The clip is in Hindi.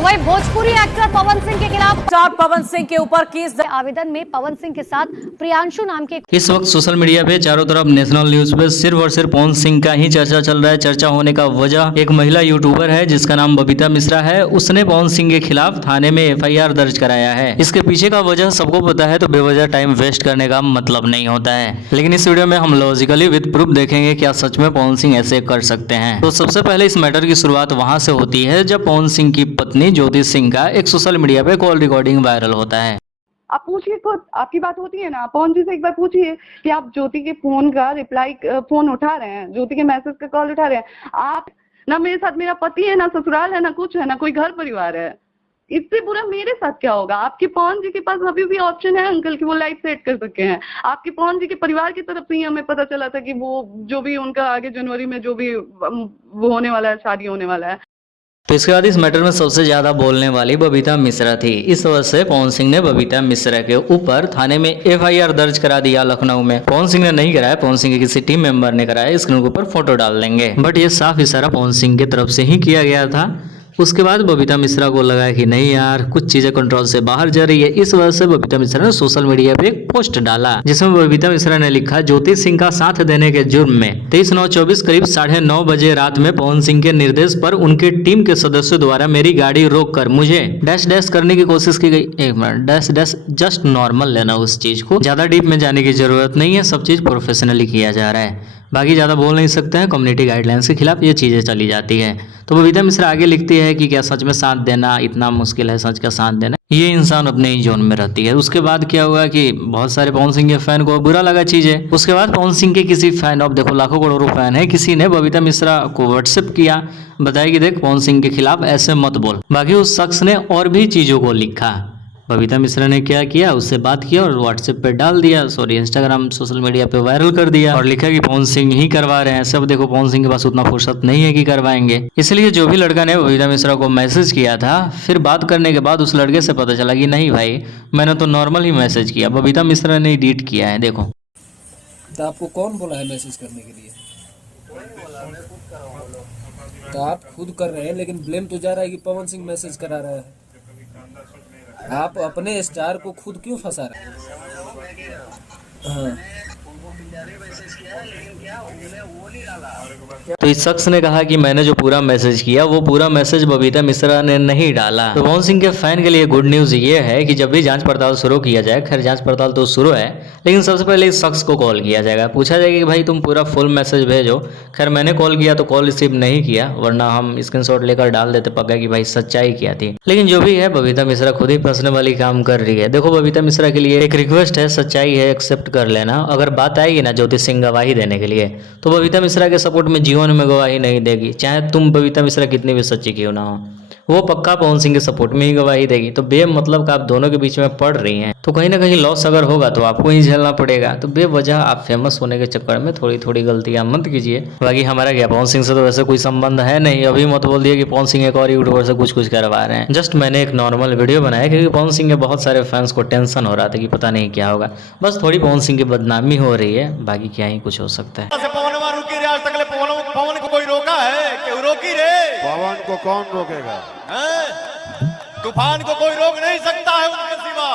तो वही भोजपुरी एक्टर पवन सिंह के खिलाफ स्टार पवन सिंह के ऊपर केस आवेदन में पवन सिंह के साथ प्रियांशु नाम के इस वक्त सोशल मीडिया पे चारों तरफ नेशनल न्यूज पे सिर्फ और सिर्फ पवन सिंह का ही चर्चा चल रहा है। चर्चा होने का वजह एक महिला यूट्यूबर है जिसका नाम बबीता मिश्रा है। उसने पवन सिंह के खिलाफ थाने में एफआईआर दर्ज कराया है। इसके पीछे का वजह सबको पता है, तो बेवजह टाइम वेस्ट करने का मतलब नहीं होता है। लेकिन इस वीडियो में हम लॉजिकली विद प्रूफ देखेंगे क्या सच में पवन सिंह ऐसे कर सकते हैं। तो सबसे पहले इस मैटर की शुरुआत वहां से होती है जब पवन सिंह की पत्नी ज्योति सिंह का एक सोशल मीडिया पे कॉल रिकॉर्डिंग वायरल होता है। आप पूछिए खुद, आपकी बात होती है ना, पवन जी से एक बार पूछिए कि आप ज्योति के फोन का रिप्लाई, फोन उठा रहे हैं, ज्योति के मैसेज का कॉल उठा रहे हैं। आप ना, मेरे साथ मेरा पति है, ना ससुराल है, ना कुछ है, ना कोई घर परिवार है। इससे बुरा मेरे साथ क्या होगा? आपके पवन जी के पास अभी भी ऑप्शन है अंकल कि वो लाइफ सेट कर सके हैं। आपके पवन जी के परिवार की तरफ से ही हमें पता चला था कि वो जो भी उनका आगे जनवरी में जो भी वो होने वाला है, शादी होने वाला है। तो इसके बाद इस मैटर में सबसे ज्यादा बोलने वाली बबीता मिश्रा थी। इस वजह से पवन सिंह ने बबीता मिश्रा के ऊपर थाने में एफआईआर दर्ज करा दिया लखनऊ में। पवन सिंह ने नहीं कराया, पवन सिंह के किसी टीम मेंबर ने कराया। स्क्रीन के ऊपर फोटो डाल देंगे, बट ये साफ इशारा पवन सिंह की तरफ से ही किया गया था। उसके बाद बबीता मिश्रा को लगा कि नहीं यार, कुछ चीजें कंट्रोल से बाहर जा रही है। इस वजह से बबीता मिश्रा ने सोशल मीडिया पे एक पोस्ट डाला जिसमें बबीता मिश्रा ने लिखा, ज्योति सिंह का साथ देने के जुर्म में 23/9/24 करीब 9:30 बजे रात में पवन सिंह के निर्देश पर उनके टीम के सदस्यों द्वारा मेरी गाड़ी रोककर मुझे डैश डैश करने की कोशिश की गई। एक minute, dash dash just normal लेना उस चीज को, ज्यादा डीप में जाने की जरूरत नहीं है। सब चीज प्रोफेशनली किया जा रहा है, बाकी ज़्यादा बोल नहीं सकते हैं। कम्युनिटी गाइडलाइंस के खिलाफ ये चीज़ें चली जाती है। तो बबीता मिश्रा आगे लिखती है कि क्या सच में साथ देना इतना मुश्किल है? सच का साथ देना, ये इंसान अपने ही जोन में रहती है। उसके बाद क्या हुआ कि बहुत सारे पवन सिंह के फैन को बुरा लगा चीज़ें। उसके बाद पवन सिंह के किसी फैन, अब देखो लाखों करोड़ों फैन है, किसी ने बबीता मिश्रा को व्हाट्सएप किया, बताया कि देख पवन सिंह के खिलाफ ऐसे मत बोल। बाकी उस शख्स ने और भी चीज़ों को लिखा। बबीता मिश्रा ने क्या किया, उससे बात किया और व्हाट्सएप पे डाल दिया, सॉरी इंस्टाग्राम सोशल मीडिया पे वायरल कर दिया और लिखा कि पवन सिंह ही करवा रहे हैं। सब देखो पवन सिंह के पास उतना फुर्सत नहीं है कि करवाएंगे। इसलिए जो भी लड़का ने बबीता मिश्रा को मैसेज किया था, फिर बात करने के बाद उस लड़के से पता चला कि नहीं भाई, मैंने तो नॉर्मल ही मैसेज किया, बबीता मिश्रा ने एडिट किया है। देखो तो आपको कौन बोला है मैसेज करने के लिए? तो आप खुद कर रहे हैं, लेकिन ब्लेम तो जा रहा है कि पवन सिंह मैसेज करा रहा है। आप अपने स्टार को खुद क्यों फंसा रहे हैं? हाँ। तो इस शख्स ने कहा कि मैंने जो पूरा मैसेज किया वो पूरा मैसेज बबीता मिश्रा ने नहीं डाला। तो पवन सिंह के फैन के लिए गुड न्यूज ये है कि जब भी जांच पड़ताल शुरू किया जाए, खैर जांच पड़ताल तो शुरू है, लेकिन सबसे पहले इस शख्स को कॉल किया जाएगा, पूछा जाएगा कि भाई तुम पूरा फुल मैसेज भेजो। खैर मैंने कॉल किया तो कॉल रिसीव नहीं किया, वरना हम स्क्रीनशॉट लेकर डाल देते पक्का कि भाई सच्चाई क्या थी। लेकिन जो भी है, बबीता मिश्रा खुद ही फंसने वाली काम कर रही है। देखो बबीता मिश्रा के लिए एक रिक्वेस्ट है, सच्चाई है, एक्सेप्ट कर लेना। अगर बात आएगी ना ज्योति सिंह गवाही देने के लिए, तो बबीता मिश्रा के सपोर्ट में जीवन में गवाही नहीं देगी, चाहे तुम बबीता मिश्रा कितनी भी सच्ची क्यों ना हो। वो पक्का पवन सिंह के सपोर्ट में ही गवाही देगी। तो बेमतलब का आप दोनों के बीच में पड़ रही हैं, तो कहीं ना कहीं लॉस अगर होगा तो आपको ही झेलना पड़ेगा। तो बेवजह आप फेमस होने के चक्कर में थोड़ी थोड़ी गलतियां मत कीजिए। बाकी हमारा क्या, पवन सिंह से तो वैसे कोई संबंध है नहीं। अभी मत बोल दिए कि पवन सिंह एक और यूट्यूबर से कुछ करवा रहे हैं। जस्ट मैंने एक नॉर्मल वीडियो बनाया क्योंकि पवन सिंह के बहुत सारे फैंस को टेंशन हो रहा था कि पता नहीं क्या होगा। बस थोड़ी पवन सिंह की बदनामी हो रही है, बाकी क्या ही कुछ हो सकता है। पवन को कोई रोका है? क्यों रोकी रे? पवन को कौन रोकेगा? तूफान को कोई रोक नहीं सकता है उनके सिवा।